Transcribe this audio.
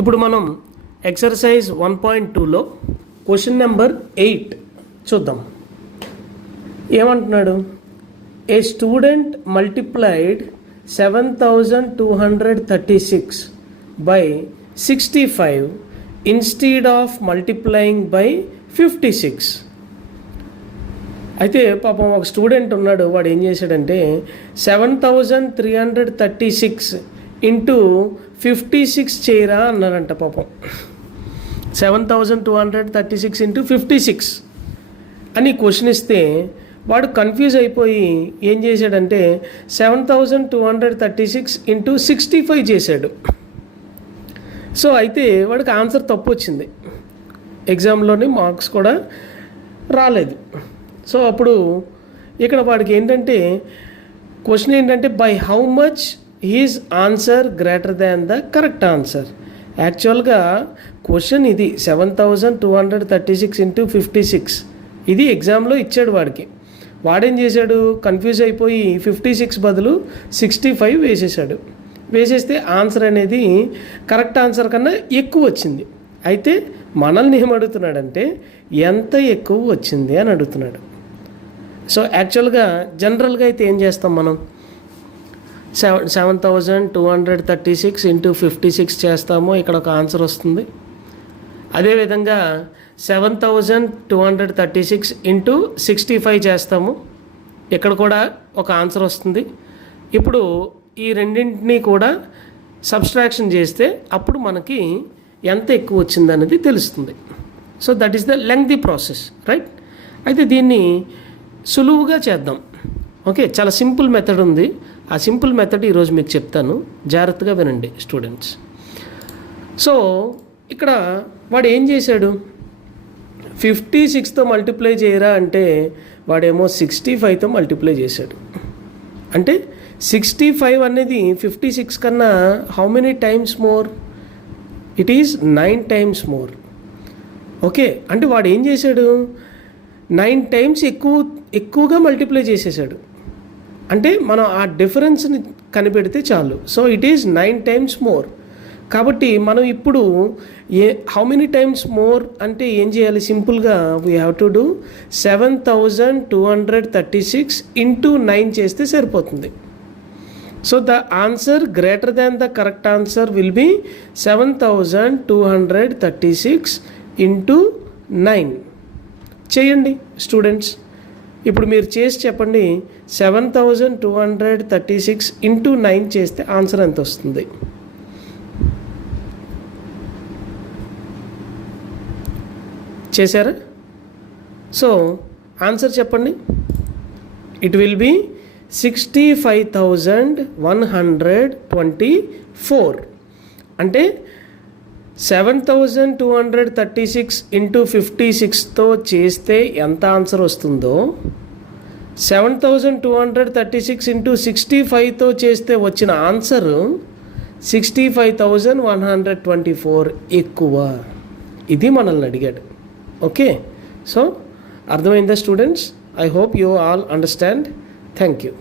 ఇప్పుడు మనం exercise 1.2లో question number 8 చూద్దాం. ఏమంటున్నాడు? ఏ student multiplied 7236 by 65 instead of multiplying by 56. అయితే పాపం ఒక స్టూడెంట్ ఉన్నాడు, వాడు ఏం చేశాడంటే 7336 ఇంటూ 56 చేయరా అన్నారంట. పాపం 7236 ఇంటూ 56 అని క్వశ్చన్ ఇస్తే వాడు కన్ఫ్యూజ్ అయిపోయి ఏం చేశాడంటే 7236 ఇంటూ 65 చేశాడు. సో అయితే వాడికి ఆన్సర్ తప్పు వచ్చింది, ఎగ్జామ్లోని మార్క్స్ కూడా రాలేదు. సో అప్పుడు ఇక్కడ వాడికి ఏంటంటే క్వశ్చన్ ఏంటంటే by how much his answer greater than the correct answer. యాక్చువల్గా క్వశ్చన్ ఇది 7236 ఇంటూ 56 ఇది ఎగ్జామ్లో ఇచ్చాడు వాడికి. వాడేం చేశాడు, కన్ఫ్యూజ్ అయిపోయి 56 బదులు 65 వేసేసాడు. వేసేస్తే ఆన్సర్ అనేది కరెక్ట్ ఆన్సర్ కన్నా ఎక్కువ వచ్చింది. అయితే మనల్ని ఏమడుగుతున్నాడంటే ఎంత ఎక్కువ వచ్చింది అని అడుగుతున్నాడు. సో యాక్చువల్గా జనరల్గా అయితే ఏం చేస్తాం మనం, 7236 ఇంటూ 56 చేస్తాము, ఇక్కడ ఒక ఆన్సర్ వస్తుంది. అదేవిధంగా 7236 ఇంటూ 65 చేస్తాము, ఇక్కడ కూడా ఒక ఆన్సర్ వస్తుంది. ఇప్పుడు ఈ రెండింటినీ కూడా సబ్స్ట్రాక్షన్ చేస్తే అప్పుడు మనకి ఎంత ఎక్కువ వచ్చింది అనేది తెలుస్తుంది. So that is the lengthy process, right? అయితే దీన్ని సులువుగా చేద్దాం. ఓకే, చాలా సింపుల్ మెథడ్ ఉంది. ఆ సింపుల్ మెథడ్ ఈరోజు మీకు చెప్తాను, జాగ్రత్తగా వినండి స్టూడెంట్స్. సో ఇక్కడ వాడు ఏం చేశాడు, 56తో మల్టిప్లై చేయరా అంటే వాడేమో 65తో మల్టిప్లై చేశాడు. అంటే 65 అనేది 56 కన్నా how many times more? It is 9 times more. Okay, అంటే వాడు ఏం చేశాడు, 9 టైమ్స్ ఎక్కువగా మల్టిప్లై చేసేసాడు. అంటే మనం ఆ డిఫరెన్స్ని కనిపెడితే చాలు. So it is 9 times more. కాబట్టి మనం ఇప్పుడు హౌ మెనీ టైమ్స్ మోర్ అంటే ఏం చేయాలి, సింపుల్గా we have to do 7236 into 9 చేస్తే సరిపోతుంది. So the answer greater than the correct answer will be 7236 into 9. చేయండి స్టూడెంట్స్. ఇప్పుడు మీరు చేసి చెప్పండి, 7236 ఇంటూ 9 చేస్తే ఆన్సర్ ఎంత వస్తుంది? చేశారా? సో ఆన్సర్ చెప్పండి. It will be 65,124. అంటే 7236 ఇంటూ 56తో చేస్తే ఎంత ఆన్సర్ వస్తుందో 7236 ఇంటూ 65తో చేస్తే వచ్చిన ఆన్సర్ 65,124 ఎక్కువ. ఇది మనల్ని అడిగాడు. ఓకే, సో అర్థమైందా students? I hope you all understand. Thank you.